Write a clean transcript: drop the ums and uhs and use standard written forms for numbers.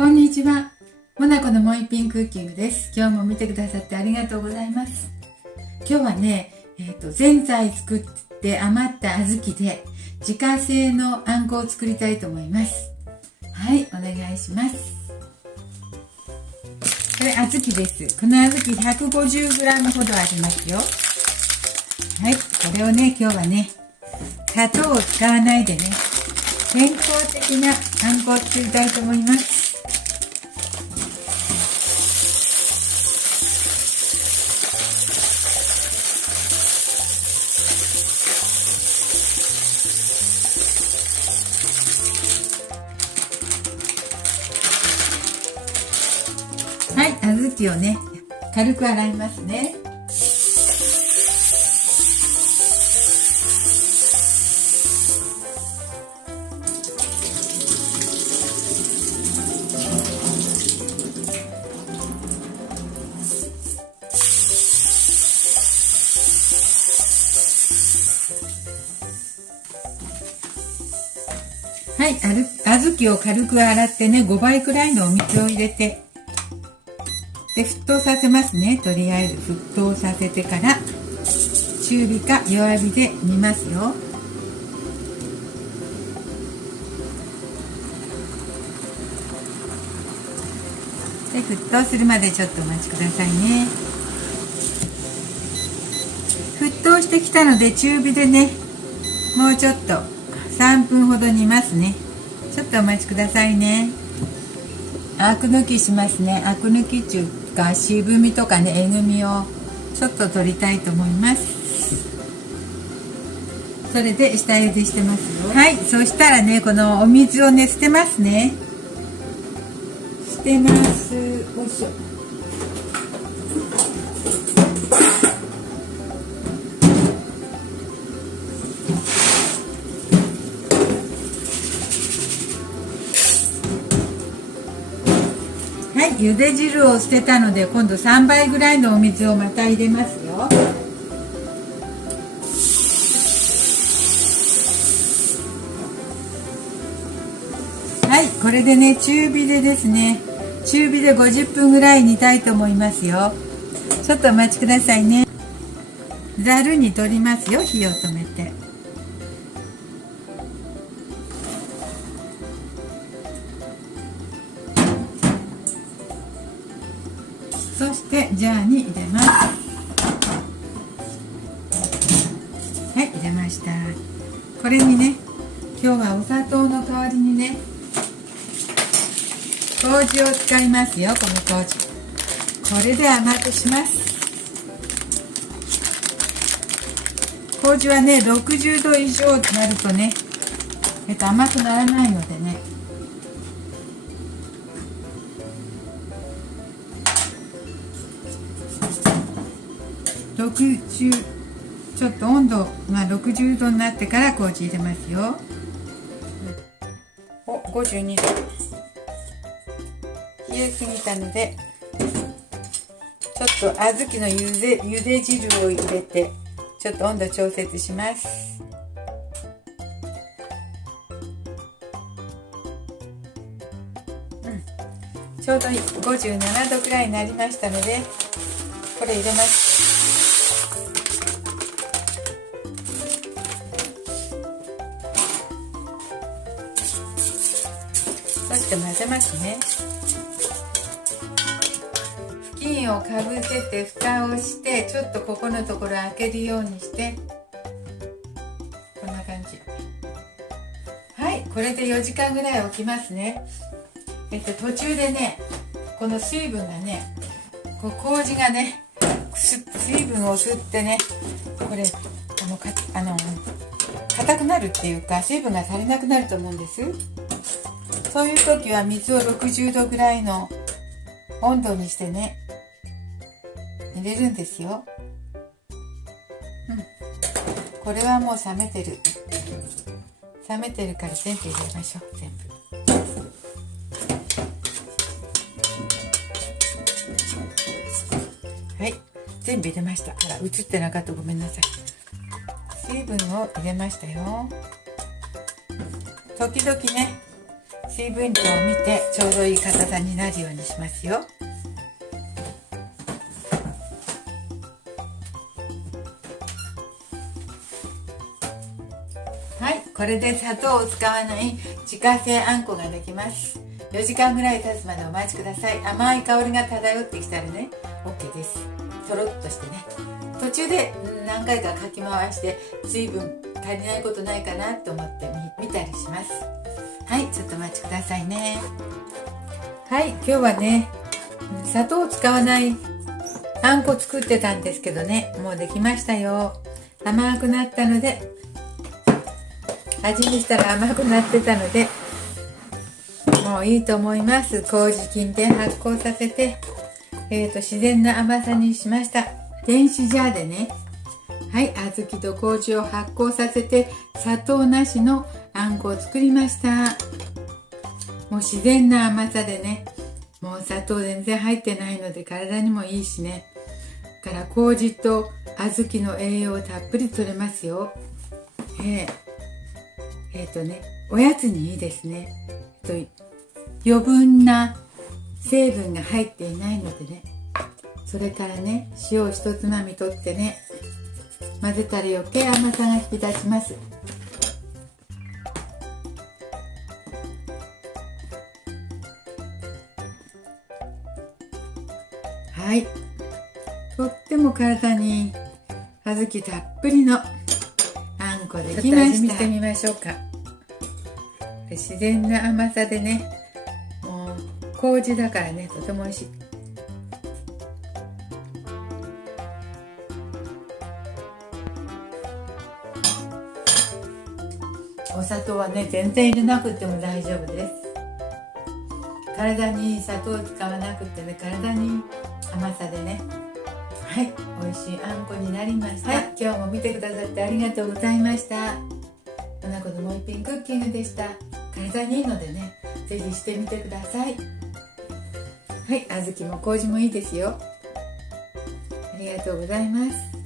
こんにちは。モナコのもう一品クッキングです。今日も見てくださってありがとうございます。今日はね、ぜんざい作って余った小豆で自家製のあんこを作りたいと思います。はい、お願いします。これ小豆です。この小豆 150g ほどありますよ。はい、これをね、今日はね、砂糖を使わないでね、健康的なあんこを作りたいと思います。はい、小豆をね、軽く洗いますね。はい、小豆を軽く洗ってね、5倍くらいのお水を入れて、で、沸騰させますね。とりあえず沸騰させてから中火か弱火で煮ますよ。で、沸騰するまでちょっとお待ちくださいね。沸騰してきたので中火でね、もうちょっと3分ほど煮ますね。ちょっとお待ちくださいね。アク抜きしますね。アク抜きっていうか渋みとかね、えぐみをちょっと取りたいと思います。それで下茹でしてますよ。はい、そしたらね、このお水をね、捨てますね。捨てます。よいしょ。はい、茹で汁を捨てたので今度3倍ぐらいのお水をまた入れますよ。はい、これでね、中火でですね、中火で50分ぐらい煮たいと思いますよ。ちょっとお待ちくださいね。ざるに取りますよ、火を止めて。そしてジャーに入れます。はい、入れました。これにね、今日はお砂糖の代わりにね、麹を使いますよ。この麹、これで甘くします。麹はね、60度以上になるとね、甘くならないのでね、ちょっと温度が60度になってから麹入れますよ。お、52度。冷えすぎたので、ちょっと小豆の茹で汁を入れて、ちょっと温度調節します。ちょうど57度くらいになりましたので、これ入れます。そして混ぜますね。布巾をかぶせて蓋をして、ちょっとここのところ開けるようにして、こんな感じ。はい、これで4時間ぐらい置きますね。途中でね、この水分がね、麹がね、水分を吸ってね、これ硬くなるっていうか、水分が足りなくなると思うんです。そういう時は水を60度ぐらいの温度にしてね、入れるんですよ。これはもう冷めてるから全部入れましょう。全部。はい、全部入れました。映ってなかった、ごめんなさい。水分を入れましたよ。時々ね、水分量を見てちょうどいい硬さになるようにしますよ。はい、これで砂糖を使わない自家製あんこができます。4時間ぐらい経つまでお待ちください。甘い香りが漂ってきたらね OK です。とろっとしてね、途中で何回かかき回して水分足りないことないかなと思って見たりします。はい、ちょっとお待ちくださいね。はい、今日はね砂糖を使わないあんこ作ってたんですけどね、もうできましたよ。甘くなったので、味見したら甘くなってたのでもういいと思います。麹菌で発酵させて、自然な甘さにしました。電子ジャーでね、はい、小豆と麹を発酵させて砂糖なしのあんこを作りました。もう自然な甘さでね、もう砂糖全然入ってないので体にもいいしね、だから麹と小豆の栄養たっぷり取れますよ。おやつにいいですね。余分な成分が入っていないのでね、それからね、塩を一つまみ取ってね、混ぜたら余計甘さが引き立ちます。はい、とっても体に小豆たっぷりのあんこできました。ちょっと味見してみましょうか。自然な甘さでね、もう麹だからね、とても美味しい。お砂糖はね、全然入れなくても大丈夫です。体に砂糖を使わなくてね、体に甘さでね、はい、美味しいあんこになりました。はい、今日も見てくださってありがとうございました。おなこのもう一品クッキングでした。体にいいのでね、ぜひしてみてください。はい、小豆も麹もいいですよ。ありがとうございます。